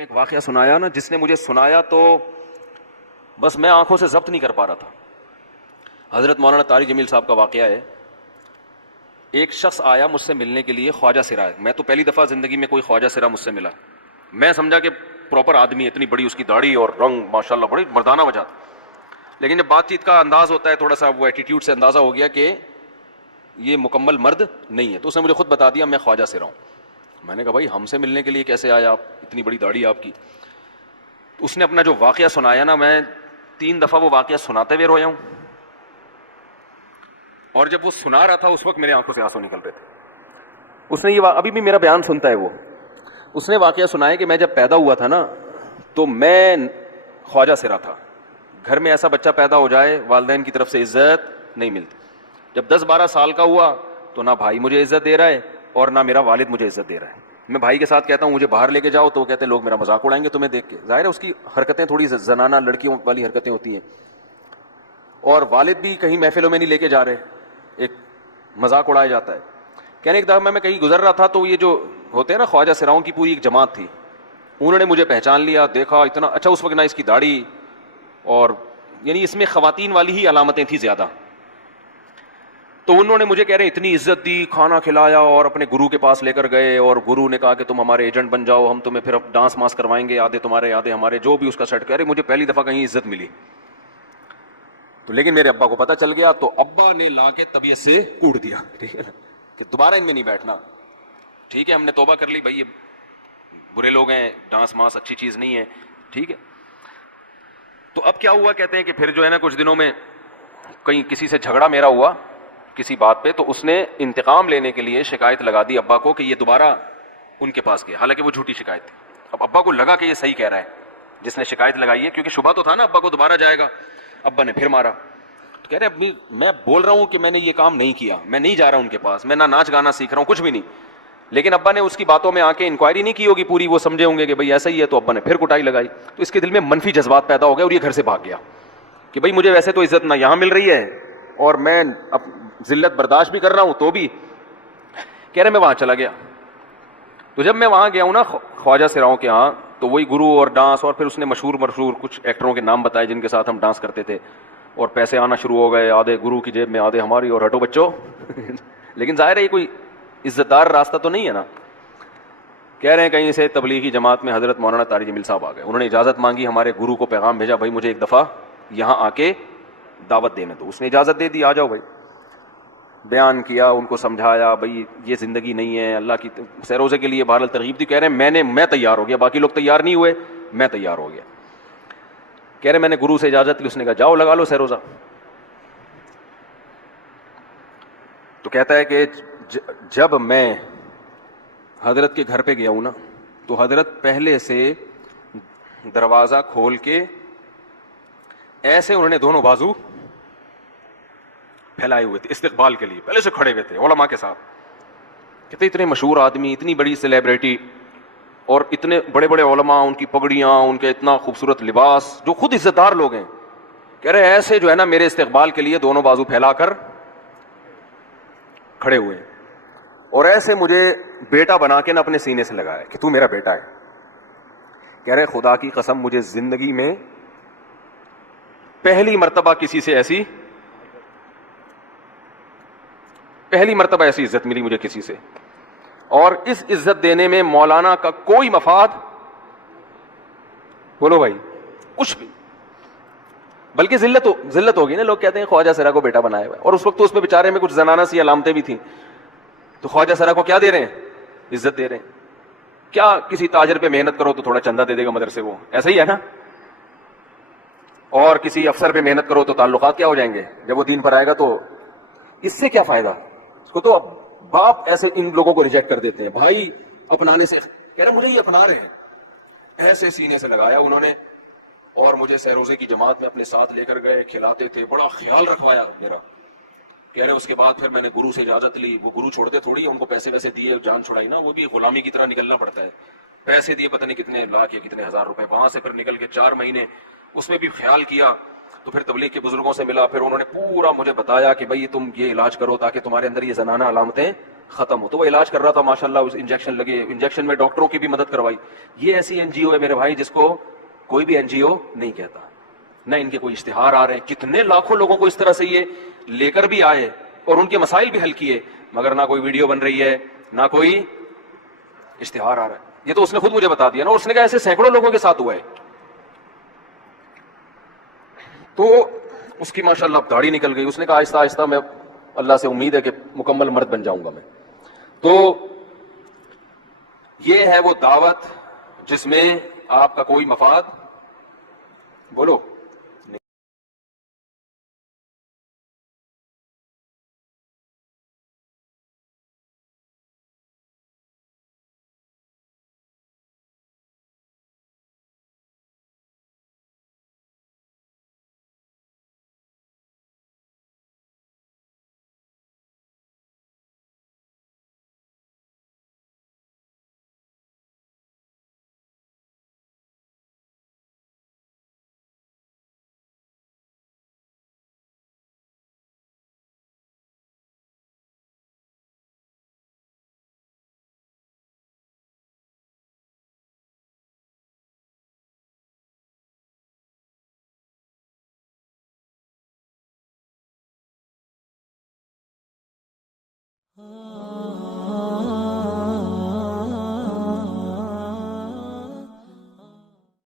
میں ایک واقعہ سنایا نا، جس نے مجھے سنایا تو بس میں آنکھوں سے ضبط نہیں کر پا رہا تھا. حضرت مولانا طارق جمیل صاحب کا واقعہ ہے. ایک شخص آیا مجھ سے ملنے کے لیے، خواجہ سرا ہے. میں تو پہلی دفعہ زندگی میں کوئی خواجہ سرا مجھ سے ملا. میں سمجھا کہ پراپر آدمی، اتنی بڑی اس کی داڑھی اور رنگ ماشاءاللہ بڑی مردانہ وجہ. لیکن جب بات چیت کا انداز ہوتا ہے تھوڑا سا، وہ ایٹیٹیوڈ سے اندازہ ہو گیا کہ یہ مکمل مرد نہیں ہے. تو اس نے مجھے خود بتا دیا میں خواجہ سرا ہوں. میں نے کہا بھائی ہم سے ملنے کے لیے کیسے آیا آپ، اتنی بڑی داڑھی آپ کی. اس نے اپنا جو واقعہ سنایا نا، میں 3 دفعہ وہ واقعہ سناتے ہوئے رویا ہوں. اور جب وہ سنا رہا تھا اس وقت میرے آنکھوں سے آنسو نکل رہے تھے. اس نے یہ ابھی بھی میرا بیان سنتا ہے. اس نے واقعہ سنایا کہ میں جب پیدا ہوا تھا نا تو میں خواجہ سرا تھا. گھر میں ایسا بچہ پیدا ہو جائے والدین کی طرف سے عزت نہیں ملتی. جب 10-12 سال کا ہوا تو نہ بھائی مجھے عزت دے رہا ہے اور نہ میرا والد مجھے عزت دے رہا ہے. میں بھائی کے ساتھ کہتا ہوں مجھے باہر لے کے جاؤ تو وہ کہتے ہیں لوگ میرا مذاق اڑائیں گے تمہیں دیکھ کے. ظاہر ہے اس کی حرکتیں تھوڑی زنانہ لڑکیوں والی حرکتیں ہوتی ہیں. اور والد بھی کہیں محفلوں میں نہیں لے کے جا رہے، ایک مذاق اڑایا جاتا ہے. کہنے ایک دفعہ میں کہیں گزر رہا تھا تو یہ جو ہوتے ہیں نا خواجہ سراؤں کی پوری ایک جماعت تھی. انہوں نے مجھے پہچان لیا، دیکھا اتنا اچھا. اس وقت نہ اس کی داڑھی، اور یعنی اس میں خواتین والی ہی علامتیں تھیں زیادہ. تو انہوں نے مجھے کہہ رہے اتنی عزت دی، کھانا کھلایا اور اپنے گرو کے پاس لے کر گئے. اور گرو نے کہا کہ تم ہمارے ایجنٹ بن جاؤ، ہم تمہیں پھر ڈانس ماس کروائیں گے، آدھے تمہارے آدھے ہمارے، جو بھی اس کا سیٹ. کہہ رہے مجھے پہلی دفعہ کہیں عزت ملی. تو لیکن میرے ابا کو پتہ چل گیا تو ابا نے لا کے طبیعت سے کوڑ دیا، ٹھیک ہے نا، کہ دوبارہ ان میں نہیں بیٹھنا. ٹھیک ہے ہم نے توبہ کر لی بھائی، یہ برے لوگ ہیں، ڈانس ماس اچھی چیز نہیں ہے. ٹھیک ہے. تو اب کیا ہوا، کہتے ہیں کہ پھر جو ہے نا کچھ دنوں میں کہیں کسی سے جھگڑا میرا ہوا کسی بات پہ، تو اس نے انتقام لینے کے لیے شکایت لگا دی ابا کو کہ یہ دوبارہ ان کے پاس گیا. حالانکہ وہ جھوٹی شکایت تھی. اب ابا کو لگا کہ یہ صحیح کہہ رہا ہے جس نے شکایت لگائی ہے، کیونکہ شبہ تو تھا نا ابا کو دوبارہ جائے گا. ابا نے پھر مارا. تو کہہ رہے ابھی میں بول رہا ہوں کہ میں نے یہ کام نہیں کیا، میں نہیں جا رہا ان کے پاس، میں نہ ناچ گانا سیکھ رہا ہوں، کچھ بھی نہیں. لیکن ابا نے اس کی باتوں میں آ کے انکوائری نہیں کی ہوگی پوری، وہ سمجھے ہوں گے کہ بھائی ایسا ہی ہے. تو ابا نے پھر کٹائی لگائی. تو اس کے دل میں منفی جذبات پیدا ہو گئے اور یہ گھر سے بھاگ گیا کہ بھائی مجھے ویسے تو عزت نہ یہاں مل رہی ہے اور میں اب ذلت برداشت بھی کر رہا ہوں تو بھی. کہہ رہے میں وہاں چلا گیا. تو جب میں وہاں گیا ہوں نا خواجہ سراؤں کے ہاں، تو وہی گرو اور ڈانس، اور پھر اس نے مشہور کچھ ایکٹروں کے نام بتائے جن کے ساتھ ہم ڈانس کرتے تھے. اور پیسے آنا شروع ہو گئے، آدھے گرو کی جیب میں آدھے ہماری، اور ہٹو بچوں. لیکن ظاہر ہے یہ کوئی عزت دار راستہ تو نہیں ہے نا. کہہ رہے ہیں کہیں سے تبلیغی جماعت میں حضرت مولانا طارق جمیل صاحب آ گئے. انہوں نے اجازت مانگی، ہمارے گرو کو پیغام بھیجا بھائی مجھے ایک دفعہ یہاں آ کے دعوت دینے دو. اس نے اجازت دے دی، آ جاؤ بھائی. بیان کیا، ان کو سمجھایا بھائی یہ زندگی نہیں ہے، اللہ کی سیروزے کے لیے بہرحال ترغیب دی. کہہ رہے ہیں میں تیار ہو گیا، باقی لوگ تیار نہیں ہوئے، میں تیار ہو گیا. کہہ رہے میں نے گرو سے اجازت لی. اس نے کہا جاؤ لگا لو سیروزہ. تو کہتا ہے کہ جب میں حضرت کے گھر پہ گیا ہوں نا تو حضرت پہلے سے دروازہ کھول کے ایسے انہوں نے دونوں بازو پھیلائے ہوئے تھے استقبال کے لیے، پہلے سے کھڑے ہوئے تھے علماء کے ساتھ. کہتے اتنے مشہور آدمی، اتنی بڑی سیلیبریٹی، اور اتنے بڑے بڑے علماء، ان کی پگڑیاں، ان کے اتنا خوبصورت لباس، جو خود عزت دار لوگ ہیں. کہہ رہے ایسے جو ہے نا میرے استقبال کے لیے دونوں بازو پھیلا کر کھڑے ہوئے، اور ایسے مجھے بیٹا بنا کے نا اپنے سینے سے لگایا کہ تو میرا بیٹا ہے. کہہ رہے خدا کی قسم مجھے زندگی میں پہلی مرتبہ ایسی عزت ملی مجھے کسی سے. اور اس عزت دینے میں مولانا کا کوئی مفاد، بولو بھائی، کچھ بھی، بلکہ ذلت ہوگی نا. لوگ کہتے ہیں خواجہ سرا کو بیٹا بنایا ہوا ہے، اور اس وقت تو اس میں بیچارے میں کچھ زنانہ سی علامتیں بھی تھیں. تو خواجہ سرا کو کیا دے رہے ہیں؟ عزت دے رہے ہیں. کیا کسی تاجر پہ محنت کرو تو تھوڑا چندہ دے دے گا مدرسے کو، ایسا ہی ہے نا. اور کسی افسر پہ محنت کرو تو تعلقات کیا ہو جائیں گے جب وہ دین پر آئے گا. تو اس سے کیا فائدہ اس کو. تو اب باپ ایسے ان لوگوں کو ریجیکٹ کر دیتے ہیں، بھائی اپنانے سے. کہہ رہے مجھے یہ اپنا رہے ہیں، ایسے سینے سے لگایا انہوں نے، اور مجھے سیروزے کی جماعت میں اپنے ساتھ لے کر گئے، کھلاتے تھے، بڑا خیال رکھوایا میرا. کہہ رہے اس کے بعد پھر میں نے گرو سے اجازت لی. وہ گرو چھوڑتے تھوڑی، ان کو پیسے ویسے دیے، جان چھڑائی نا، وہ بھی غلامی کی طرح نکلنا پڑتا ہے. پیسے دیے پتہ نہیں کتنے لاکھ یا کتنے ہزار روپے. وہاں سے پھر نکل کے 4 مہینے اس میں بھی خیال کیا. تو پھر تبلیغ کے بزرگوں سے ملا، پھر انہوں نے پورا مجھے بتایا کہ بھائی تم یہ علاج کرو تاکہ تمہارے اندر یہ زنانہ علامتیں ختم ہو. تو وہ علاج کر رہا تھا ماشاء اللہ, انجیکشن لگے, انجیکشن میں ڈاکٹروں کی بھی مدد کروائی. یہ ایسی این جی او ہے میرے بھائی جس کو کوئی بھی این جی او نہیں کہتا, نہ ان کے کوئی اشتہار آ رہے ہیں. کتنے لاکھوں لوگوں کو اس طرح سے یہ لے کر بھی آئے اور ان کے مسائل بھی حل کیے, مگر نہ کوئی ویڈیو بن رہی ہے, نہ کوئی اشتہار آ رہا ہے. یہ تو اس نے خود مجھے بتا دیا نا, اور اس نے کہا ایسے سینکڑوں لوگوں کے ساتھ ہوا ہے. تو اس کی ماشاء اللہ داڑھی نکل گئی. اس نے کہا آہستہ آہستہ میں, اللہ سے امید ہے کہ مکمل مرد بن جاؤں گا میں. تو یہ ہے وہ دعوت جس میں آپ کا کوئی مفاد, بولو, ah